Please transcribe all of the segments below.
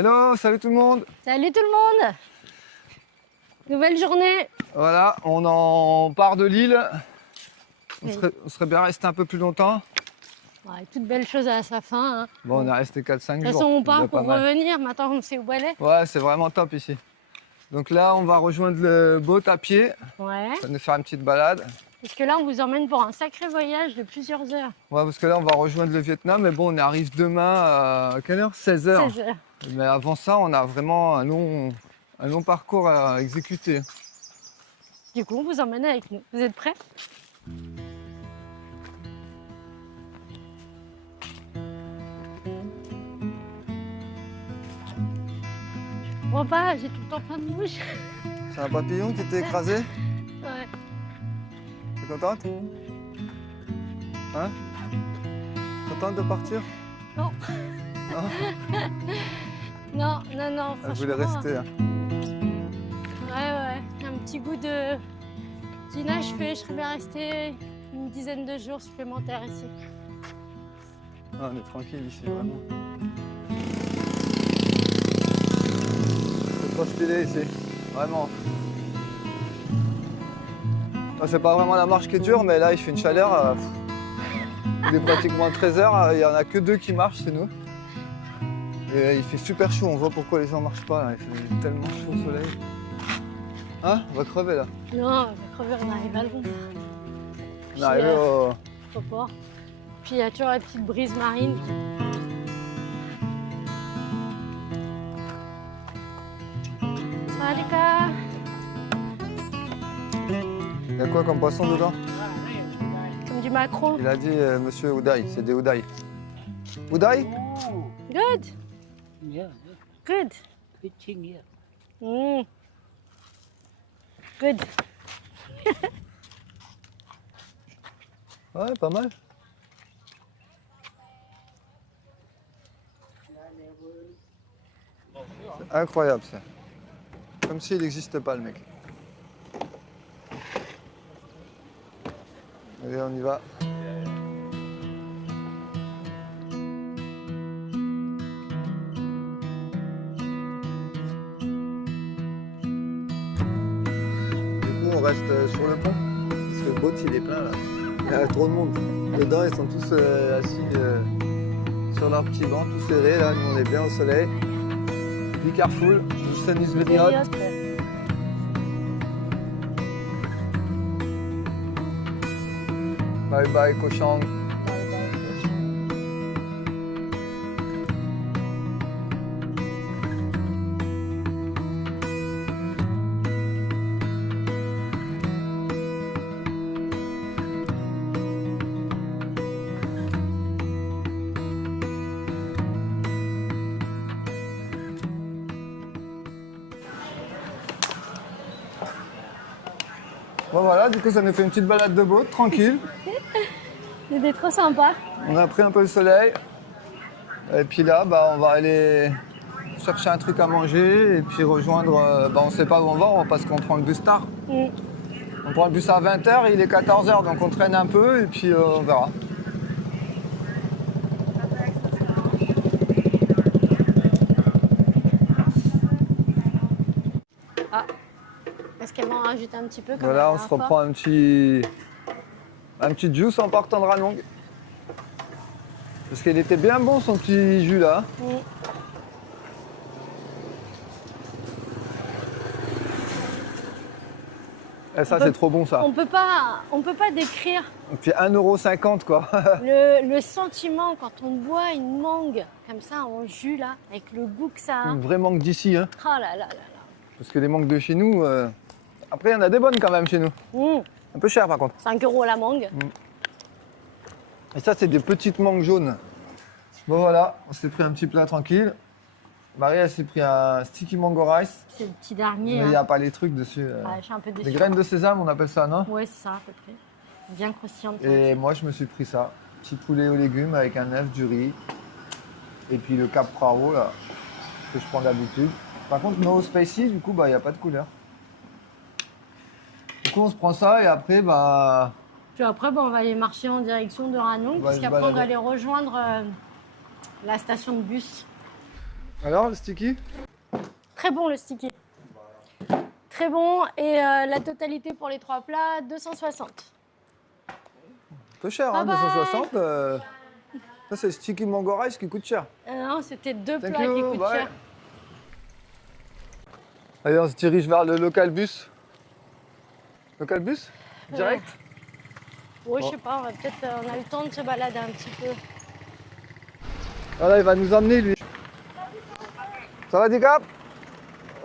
Hello, salut tout le monde. Salut tout le monde. Nouvelle journée. Voilà, on en part de l'île. Oui. On serait bien resté un peu plus longtemps. Ouais, toute belle chose à sa fin. Hein. Bon, on est resté 4-5 jours. De toute façon, on part déjà pour pas mal. revenir. Maintenant, on sait où aller. Ouais, c'est vraiment top ici. Donc là, on va rejoindre le boat à pied. Ouais. Ça va nous faire une petite balade. Parce que là, on vous emmène pour un sacré voyage de plusieurs heures. Ouais, parce que là, on va rejoindre le Vietnam. Mais bon, on arrive demain à quelle heure? 16 h. 16 heures. Mais avant ça, on a vraiment un long parcours à exécuter. Du coup, on vous emmène avec nous. Vous êtes prêts? Je comprends pas, j'ai tout le temps plein de bouche. C'est un papillon qui t'est écrasé? Ouais. T'es contente? Hein? Contente de partir? Non. Non? Non, non, non. Elle voulait franchement, rester. Hein. Ouais. Un petit goût de d'inachevé. Je serais bien restée une dizaine de jours supplémentaires ici. Ah, on est tranquille ici, vraiment. C'est trop stylé ici, vraiment. Ah, c'est pas vraiment la marche qui est dure, mais là il fait une chaleur. Il est pratiquement 13 h, il n'y en a que 2 qui marchent, c'est nous. Et il fait super chaud, on voit pourquoi les gens marchent pas là. Il fait tellement chaud au soleil. Hein? On va crever là. Non, on va crever, on arrive à Londres. On est arrivé Au port. Puis il y a toujours la petite brise marine. Salika. Il y a quoi comme poisson dedans? Comme du maquereau. Il a dit monsieur Oudaï, c'est des Oudaï. Oudaï? Good. Yeah, Good. fishing here. Mm. Good. Ouais, pas mal. C'est incroyable ça. Comme s'il n'existe pas le mec. Allez, on y va. Du coup, on reste sur le pont. Parce que le boat, il est plein là. Il y a trop de monde. Dedans, ils sont tous assis sur leur petit banc, tous serrés là. Nous, on est bien au soleil. Be careful, the sun is very hot. Bye bye, cochon. Bon voilà, du coup ça nous fait une petite balade de boat, tranquille. C'était trop sympa. On a pris un peu le soleil. Et puis là, bah, on va aller chercher un truc à manger et puis rejoindre. Bah, on sait pas où on va parce qu'on prend le bus tard. Mm. On prend le bus à 20 h, il est 14 h, donc on traîne un peu et puis on verra. Ah. Est-ce qu'elle m'en rajoute un petit peu comme Voilà, la on se dernière fois? reprend un petit juice en partant de Ranong. Parce qu'il était bien bon son petit jus là. Mm. Et ça On peut- c'est trop bon ça. On peut pas décrire Et puis 1,50 € quoi. le sentiment quand on boit une mangue comme ça en jus là, avec le goût que ça a. Une vraie mangue d'ici. Hein. Oh là là là là. Parce que les mangues de chez nous, après il y en a des bonnes quand même chez nous. Mm. Un peu cher par contre. 5 € la mangue. Et ça c'est des petites mangues jaunes. Bon voilà, on s'est pris un petit plat tranquille. Marie elle s'est pris un sticky mango rice. C'est le petit Mais dernier. il n'y a pas les trucs dessus. Ah, je suis un peu Des déçue. graines de sésame on appelle ça, non? Ouais, c'est ça à peu près. Bien croustillante. Et moi je me suis pris ça. Petit poulet aux légumes avec un œuf, du riz. Et puis le capraro là, que je prends d'habitude. Par contre no spicy, du coup bah il n'y a pas de couleur. Du coup on se prend ça et après bah... Puis après, on va aller marcher en direction de Ranong, On va se puisqu'après on va balader. aller rejoindre la station de bus. Alors, le sticky? Très bon le sticky. Très bon et la totalité pour les 3 plats, 260. Un peu cher, hein, Bye bye. 260. Ça, c'est le sticky mango rice qui coûte cher. Non, c'était 2 Thank plats qui you, coûtent bye. cher. Allez, on se dirige vers le local bus. Local bus? Direct? Ouais, Bon. je sais pas, on a le temps de se balader un petit peu. Voilà, il va nous emmener, lui. Ça va, Dicap?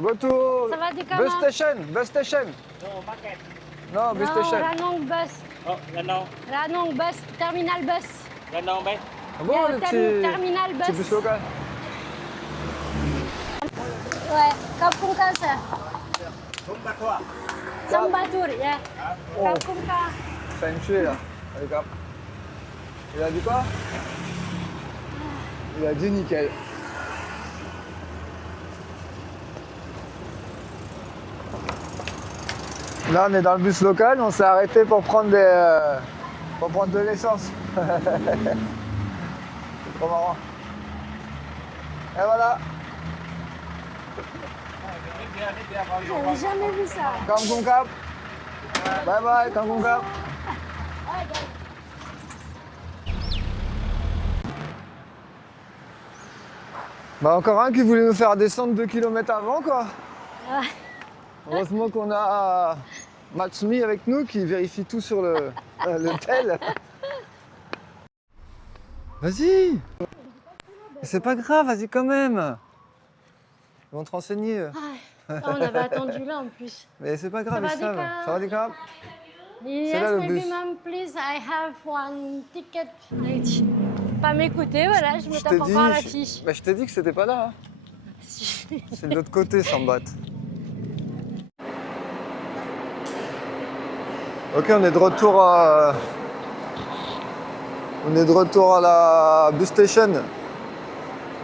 Go to Ça va, Dicap, bus hein? station, bus station. No market. Non, bus Non, station. Ranong bus. Oh, Ranong. Ranong bus, terminal bus. Ranong bay. Ah bon, le Terminal petit bus. bus local. Ouais, Kapungkasa. Tumbatua. Sambatur, yeah. Oh. Kapungka. Ça va me tuer, là. Allez, Cap. Il a dit quoi? Il a dit nickel. Là, on est dans le bus local, on s'est arrêté pour prendre de l'essence. C'est trop marrant. Et voilà, J'avais jamais vu ça. Kangkong Cap. Bye bye, Kangkong Cap. Bah encore un qui voulait nous faire descendre 2 km avant, quoi. Ouais. Heureusement qu'on a Matsumi avec nous qui vérifie tout sur le tel. Vas-y. C'est pas grave, vas-y quand même. Ils vont te renseigner. Ah, on avait attendu là en plus. Mais c'est pas grave, Ça va, ils savent. Dicap? Ça va, Dicap? Yes, là, le maybe bus. ma'am, please, I have one ticket. Pas m'écouter, voilà, je me tape encore la fiche. Bah, je t'ai dit que c'était pas là. Hein. C'est de l'autre côté, Sambat. Ok, on est de retour à... On est de retour à la bus station.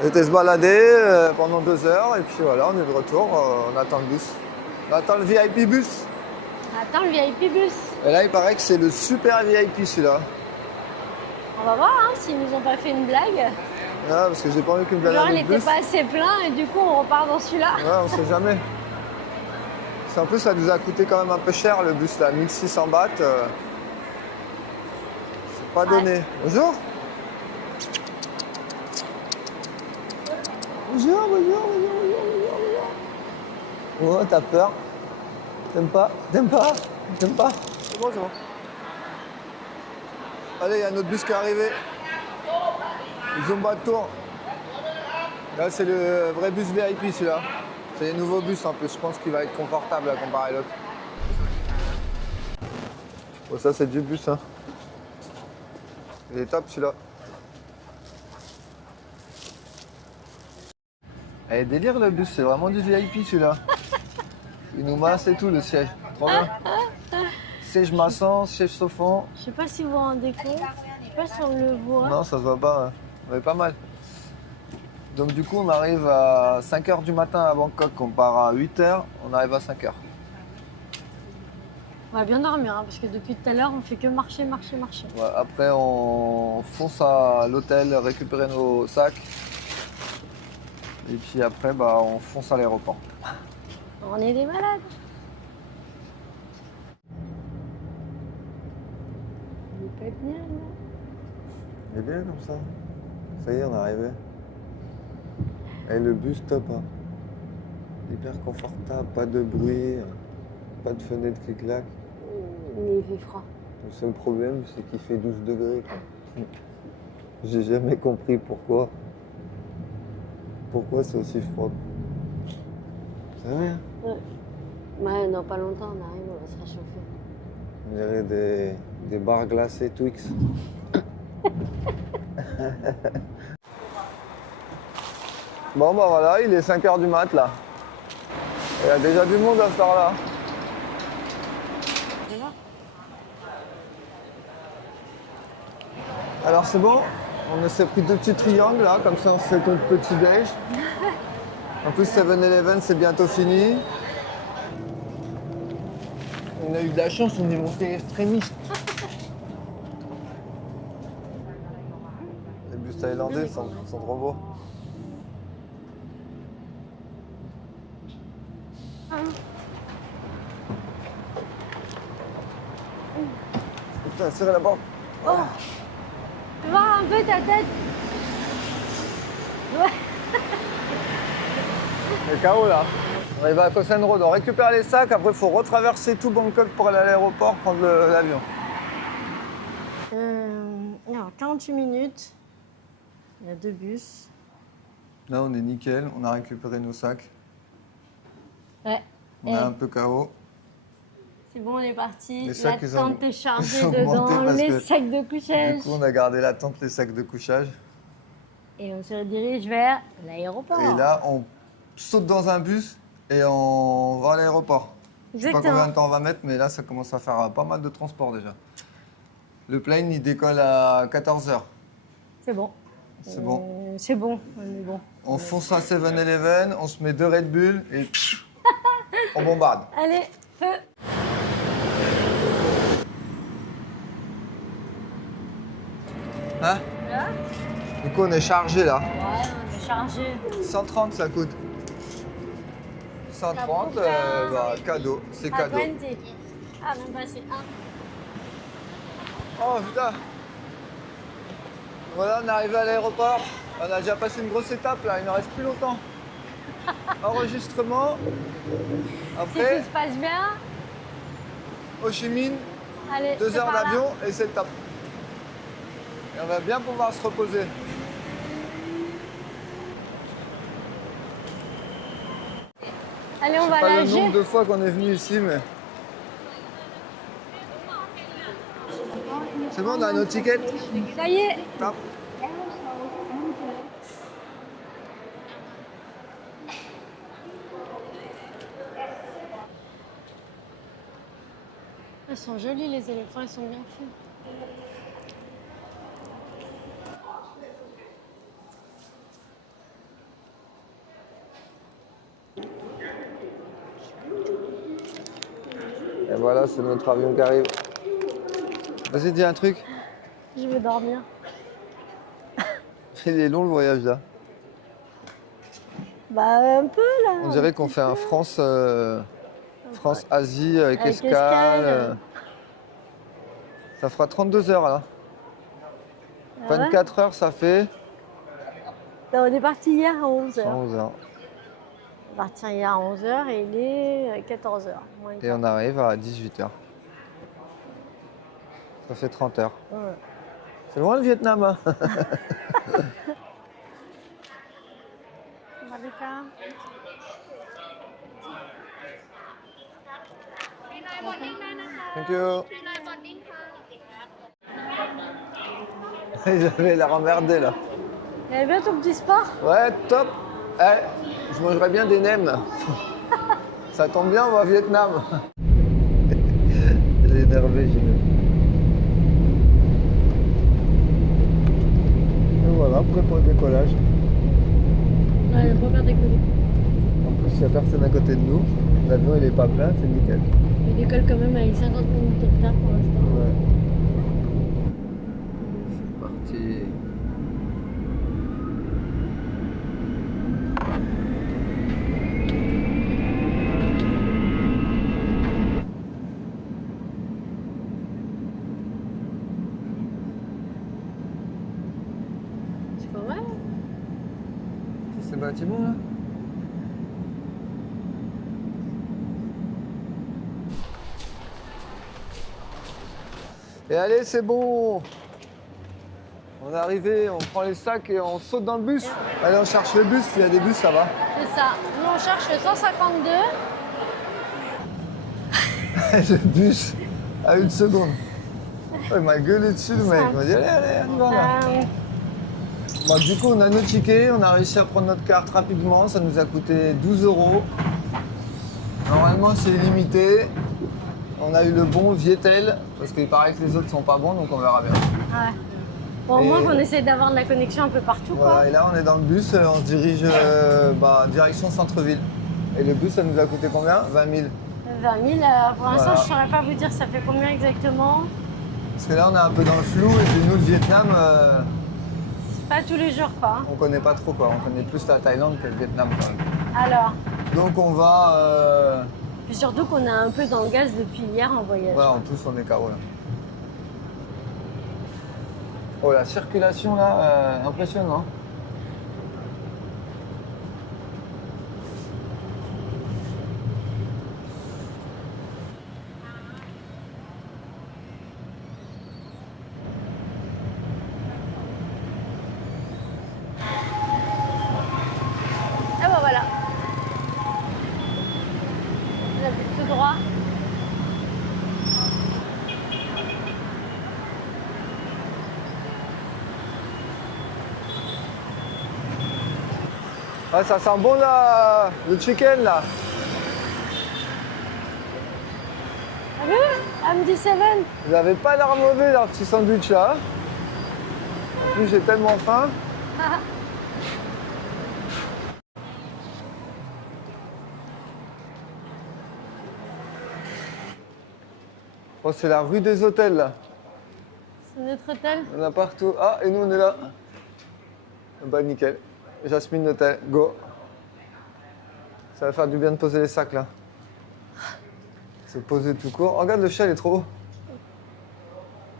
On était se balader pendant 2 heures et puis voilà, on est de retour, on attend le bus. On attend le VIP bus. Attends, le VIP bus. Et là, il paraît que c'est le super VIP celui-là. On va voir hein, s'ils nous ont pas fait une blague. Ah, parce que j'ai pas envie qu'une blague Genre, dans il le n'était bus. pas assez plein et du coup, on repart dans celui-là. Ouais, on sait jamais. En plus, ça nous a coûté quand même un peu cher le bus là, 1600 bahts. C'est pas donné. Bonjour. Bonjour, bonjour. Oh, t'as peur. T'aimes pas? T'aimes pas? T'aimes pas? C'est bon, c'est bon. Allez, il y a un autre bus qui est arrivé. Le Zumba Tour. Là, c'est le vrai bus VIP celui-là. C'est les nouveaux bus en plus, je pense qu'il va être confortable à comparer à l'autre. Bon, ça c'est du bus hein. Il est top celui-là. Eh, délire le bus, c'est vraiment du VIP celui-là. Il nous masse et tout le siège. Trop bien. Siège massant, siège chauffant. Je sais pas si vous vous rendez compte. Je sais pas si on le voit. Non, ça se voit pas. Hein. Mais pas mal. Donc du coup, on arrive à 5h du matin à Bangkok, on part à 8h, on arrive à 5h. On va bien dormir, hein, parce que depuis tout à l'heure, on fait que marcher, marcher, marcher. Ouais, après, on fonce à l'hôtel récupérer nos sacs. Et puis après, bah, on fonce à l'aéroport. On est des malades. Il peut être bien, non? Il est bien comme ça. Ça y est, on est arrivé. Et le bus top, hein. Hyper confortable, pas de bruit, pas de fenêtre qui claque. Mais il fait froid. Le seul problème, c'est qu'il fait 12 degrés. Quoi. J'ai jamais compris pourquoi. Pourquoi c'est aussi froid. C'est vrai, hein? Ouais, dans pas longtemps, on arrive, on va se réchauffer. On dirait des barres glacées Twix. Bon bah voilà, il est 5h du mat là. Il y a déjà du monde à cette heure-là. Alors c'est bon, on s'est pris 2 petits triangles là, comme ça on se fait notre petit déj. En plus 7-Eleven c'est bientôt fini. On a eu de la chance, on est monté extrémiste. Les bus thaïlandais sont trop beaux. serrez la porte. Oh. Tu vois un peu ta tête. Ouais. Le chaos là. On arrive à Khao San Road, on récupère les sacs, après il faut retraverser tout Bangkok pour aller à l'aéroport, prendre l'avion. Alors, 48 minutes. Il y a 2 bus. Là on est nickel, on a récupéré nos sacs. Ouais. On est un peu KO. C'est bon, on est parti. Les La sacs, ils ont- tente est chargée ils ont augmenté dedans, parce les que sacs de couchage. Du coup on a gardé la tente, les sacs de couchage. Et on se redirige vers l'aéroport. Et là on saute dans un bus et on va à l'aéroport. Je sais pas Exactement. combien de temps on va mettre, mais là ça commence à faire pas mal de transport déjà. Le plane il décolle à 14h. C'est bon. C'est bon. C'est bon, on est bon. On fonce à 7-Eleven, on se met 2 Red Bull et on bombarde. Allez, feu. Hein? Là. Du coup on est chargé là. Ouais, on est chargé. 130 ça coûte. 130, bah, cadeau, c'est cadeau. 20. Ah, même pas, c'est 1. Oh putain! Voilà, on est arrivé à l'aéroport. On a déjà passé une grosse étape là, il ne reste plus longtemps. Enregistrement. Si Après, tout se passe bien, Ho Chi Minh, allez, 2 c'est heures par là. d'avion et c'est le top. Et on va bien pouvoir se reposer. Allez, on Je va sais pas le nager. nombre de fois qu'on est venu ici, mais. C'est bon, on a nos tickets? Ça y est. Top. Ils sont jolis, les éléphants, ils sont bien faits. Et voilà, c'est notre avion qui arrive. Vas-y, dis un truc. Je vais dormir. Il est long le voyage là. Bah, un peu là. On dirait qu'on fait un France-Asie avec Avec escale. escale. Ça fera 32 heures là. Ah ouais. 24 heures ça fait Bah, on est parti hier à 11h. 111 heures. On est parti hier à 11h et il est 14h. Et on arrive à 18 heures. Ça fait 30 heures. Ouais. C'est loin le Vietnam hein. Malika. Thank you. Ils avaient l'air emmerdés là. Il y avait bien ton petit sport. Ouais, top. Eh, je mangerais bien des nems. Ça tombe bien, on va au Vietnam. Elle est énervée, Ginette. Et voilà, prêt pour le décollage. Ouais, il a pas bien décollé. En plus, il n'y a personne à côté de nous. L'avion, il est pas plein, c'est nickel. Il décolle quand même avec 50 minutes de retard pour l'instant. Ouais. C'est parti. C'est pas mal. C'est ces bâtiments là. Et allez, c'est bon. On est arrivé, on prend les sacs et on saute dans le bus. Allez, on cherche le bus. S'il y a des bus, ça va. C'est ça. Nous, on cherche le 152. Le bus à 1 seconde. Oh, il m'a gueulé dessus, le mec. Il m'a dit, allez, allez, on y va là. Bon, du coup, on a nos tickets. On a réussi à prendre notre carte rapidement. Ça nous a coûté 12 €. Normalement, c'est illimité. On a eu le bon Vietel, parce qu'il paraît que les autres sont pas bons, donc on verra bien. Ouais. Bon, au Et- moins qu'on essaie d'avoir de la connexion un peu partout, quoi. Voilà, et là, on est dans le bus, on se dirige direction centre-ville. Et le bus, ça nous a coûté combien? 20 000. 20 000, pour l'instant, Voilà. je ne saurais pas vous dire ça fait combien exactement. Parce que là, on est un peu dans le flou, et puis nous, le Vietnam, C'est pas tous les jours, quoi. on connaît pas trop, quoi. On connaît plus la Thaïlande que le Vietnam, quand même. Alors, Donc, on va... puis surtout qu'on est un peu dans le gaz depuis hier en voyage. Ouais, en tous, on est KO, là. Oh, la circulation là, impressionnant. Ah bah voilà. On a fait tout droit. Ah, ça sent bon là, le chicken là. T'as vu MD7. Vous n'avez pas l'air mauvais leur petit sandwich là. En plus j'ai tellement faim. Oh, c'est la rue des hôtels là. C'est notre hôtel. On a partout. Ah, et nous on est là. Bah nickel. Jasmine Hôtel, go. Ça va faire du bien de poser les sacs là. Se poser tout court. Oh, regarde le chat, il est trop beau.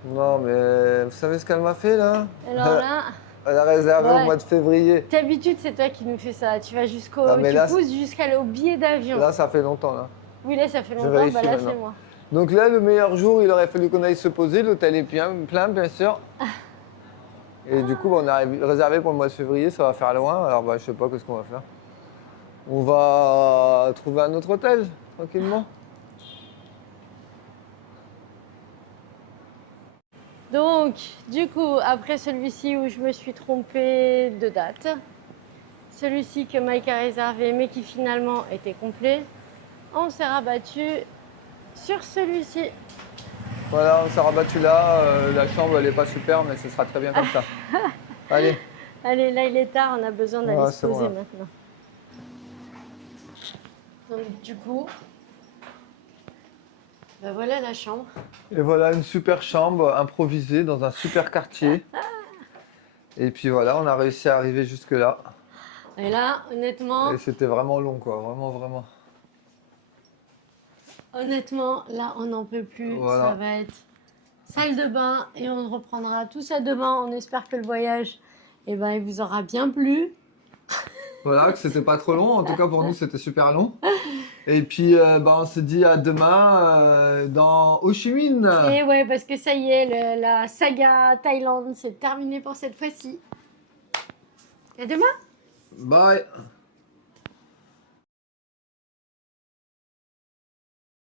Non mais vous savez ce qu'elle m'a fait là? Alors là, Elle a réservé Ouais. au mois de février. d'habitude, c'est toi qui nous fais ça. Tu vas jusqu'au. Ah, mais Tu là, pousses jusqu'au billet d'avion. Là ça fait longtemps là. Oui, là, ça fait Je longtemps. vérifie Bah là, maintenant. c'est moi. Donc là, le meilleur jour, il aurait fallu qu'on aille se poser. L'hôtel est plein, bien sûr. Et du coup, bah, on a réservé pour le mois de février. Ça va faire loin. Alors, bah, je sais pas qu'est-ce qu'on va faire. On va trouver un autre hôtel, tranquillement. Donc, du coup, après celui-ci où je me suis trompée de date, celui-ci que Mike a réservé mais qui finalement était complet, on s'est rabattu sur celui-ci. Voilà, on s'est rabattu là. La chambre, elle est pas super, mais ce sera très bien comme ça. Allez. Allez, là il est tard, on a besoin d'aller Ouais, se c'est poser bon, là. maintenant. Donc du coup, ben voilà la chambre. Et voilà, une super chambre improvisée dans un super quartier. Et puis voilà, on a réussi à arriver jusque-là. Et là, honnêtement, Et c'était vraiment long, quoi. Vraiment, vraiment. là on n'en peut plus. Voilà. Ça va être salle de bain et on reprendra tout ça demain. On espère que le voyage, eh ben, il vous aura bien plu. Voilà, que c'était pas trop long. En tout cas, pour nous, c'était super long. Et puis, bah, on se dit à demain dans Ho Chi Minh. Et ouais, parce que ça y est, la saga Thaïlande, c'est terminé pour cette fois-ci. À demain! Bye.